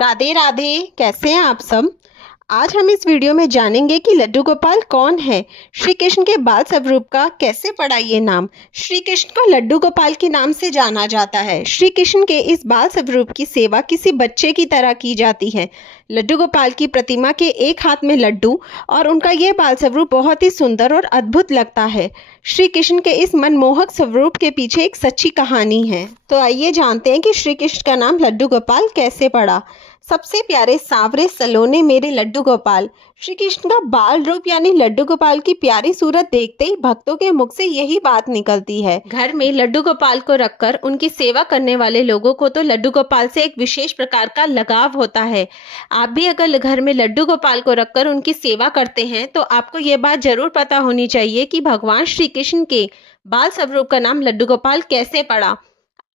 राधे राधे। कैसे हैं आप सब। आज हम इस वीडियो में जानेंगे कि लड्डू गोपाल कौन है। श्री कृष्ण के बाल स्वरूप का कैसे पड़ा ये नाम। श्री कृष्ण को लड्डू गोपाल के नाम से जाना जाता है। श्री कृष्ण के इस बाल स्वरूप की सेवा किसी बच्चे की तरह की जाती है। लड्डू गोपाल की प्रतिमा के एक हाथ में लड्डू और उनका ये बाल स्वरूप बहुत ही सुंदर और अद्भुत लगता है। श्री कृष्ण के इस मनमोहक स्वरूप के पीछे एक सच्ची कहानी है। तो आइए जानते हैं कि श्री कृष्ण का नाम लड्डू गोपाल कैसे पड़ा। सबसे प्यारे सांवरे सलोने मेरे लड्डू गोपाल। श्री कृष्ण का बाल रूप यानी लड्डू गोपाल की प्यारी सूरत देखते ही भक्तों के मुख से यही बात निकलती है। घर में लड्डू गोपाल को रखकर उनकी सेवा करने वाले लोगों को तो लड्डू गोपाल से एक विशेष प्रकार का लगाव होता है। आप भी अगर घर में लड्डू गोपाल को रखकर उनकी सेवा करते हैं तो आपको ये बात जरूर पता होनी चाहिए कि भगवान श्री कृष्ण के बाल स्वरूप का नाम लड्डू गोपाल कैसे पड़ा।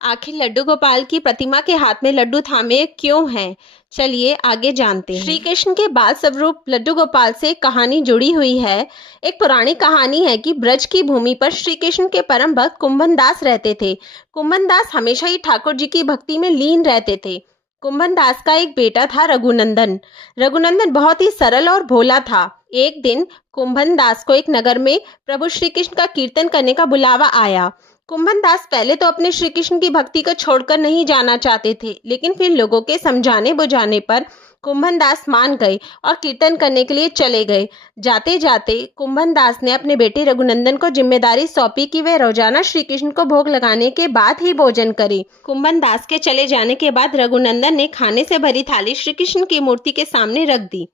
आखिर लड्डू गोपाल की प्रतिमा के हाथ में लड्डू थामे क्यों हैं? चलिए आगे जानते हैं। श्री कृष्ण के बाल स्वरूप लड्डू गोपाल से एक कहानी जुड़ी हुई है। एक पुरानी कहानी है कि ब्रज की भूमि पर श्री कृष्ण के परम भक्त कुंभन दास रहते थे। कुंभन दास हमेशा ही ठाकुर जी की भक्ति में लीन रहते थे। कुंभन दास का एक बेटा था रघुनंदन। रघुनंदन बहुत ही सरल और भोला था। एक दिन कुंभन दास को एक नगर में प्रभु श्री कृष्ण का कीर्तन करने का बुलावा आया। कुंभन दास पहले तो अपने श्री कृष्ण की भक्ति को छोड़कर नहीं जाना चाहते थे, लेकिन फिर लोगों के समझाने बुझाने पर कुंभन दास मान गए और कीर्तन करने के लिए चले गए। जाते जाते कुंभन दास ने अपने बेटे रघुनंदन को जिम्मेदारी सौंपी कि वे रोजाना श्री कृष्ण को भोग लगाने के बाद ही भोजन करे। कुंभन दास के चले जाने के बाद रघुनंदन ने खाने से भरी थाली श्री कृष्ण की मूर्ति के सामने रख दी।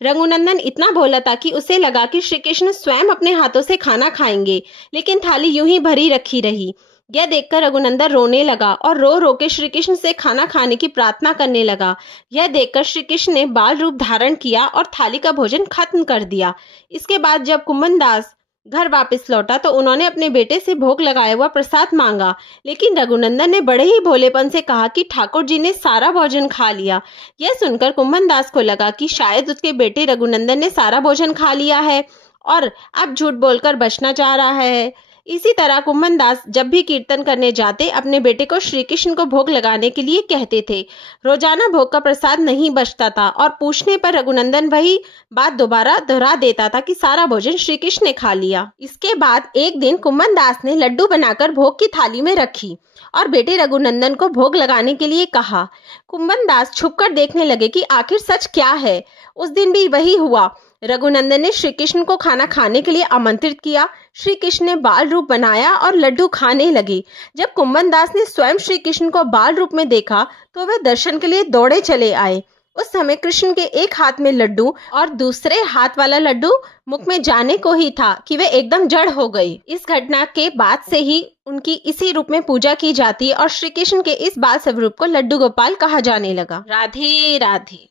रघुनंदन इतना भोला था कि उसे लगा कि श्री कृष्ण स्वयं अपने हाथों से खाना खाएंगे, लेकिन थाली यूं ही भरी रखी रही। यह देखकर रघुनंदन रोने लगा और रो रो के श्री कृष्ण से खाना खाने की प्रार्थना करने लगा। यह देखकर श्री कृष्ण ने बाल रूप धारण किया और थाली का भोजन खत्म कर दिया। इसके बाद जब कुंभन दास घर वापस लौटा तो उन्होंने अपने बेटे से भोग लगाया हुआ प्रसाद मांगा, लेकिन रघुनंदन ने बड़े ही भोलेपन से कहा कि ठाकुर जी ने सारा भोजन खा लिया। यह सुनकर कुंभन दास को लगा कि शायद उसके बेटे रघुनंदन ने सारा भोजन खा लिया है और अब झूठ बोलकर बचना चाह रहा है। इसी तरह कुंभन दास जब भी कीर्तन करने जाते अपने बेटे को श्री कृष्ण को भोग लगाने के लिए कहते थे। रोजाना भोग का प्रसाद नहीं बचता था और पूछने पर रघुनंदन वही बात दोबारा दोहरा देता था कि सारा भोजन श्री कृष्ण ने खा लिया। इसके बाद एक दिन कुंभन दास ने लड्डू बनाकर भोग की थाली में रखी और बेटे रघुनंदन को भोग लगाने के लिए कहा। कुंभन दास छुपकर देखने लगे कि आखिर सच क्या है। उस दिन भी वही हुआ। रघुनंदन ने श्री कृष्ण को खाना खाने के लिए आमंत्रित किया। श्री कृष्ण ने बाल रूप बनाया और लड्डू खाने लगे। जब कुंभन दास ने स्वयं श्री कृष्ण को बाल रूप में देखा तो वे दर्शन के लिए दौड़े चले आए। उस समय कृष्ण के एक हाथ में लड्डू और दूसरे हाथ वाला लड्डू मुख में जाने को ही था कि वे एकदम जड़ हो गई। इस घटना के बाद से ही उनकी इसी रूप में पूजा की जाती और श्री कृष्ण के इस बाल स्वरूप को लड्डू गोपाल कहा जाने लगा। राधे राधे।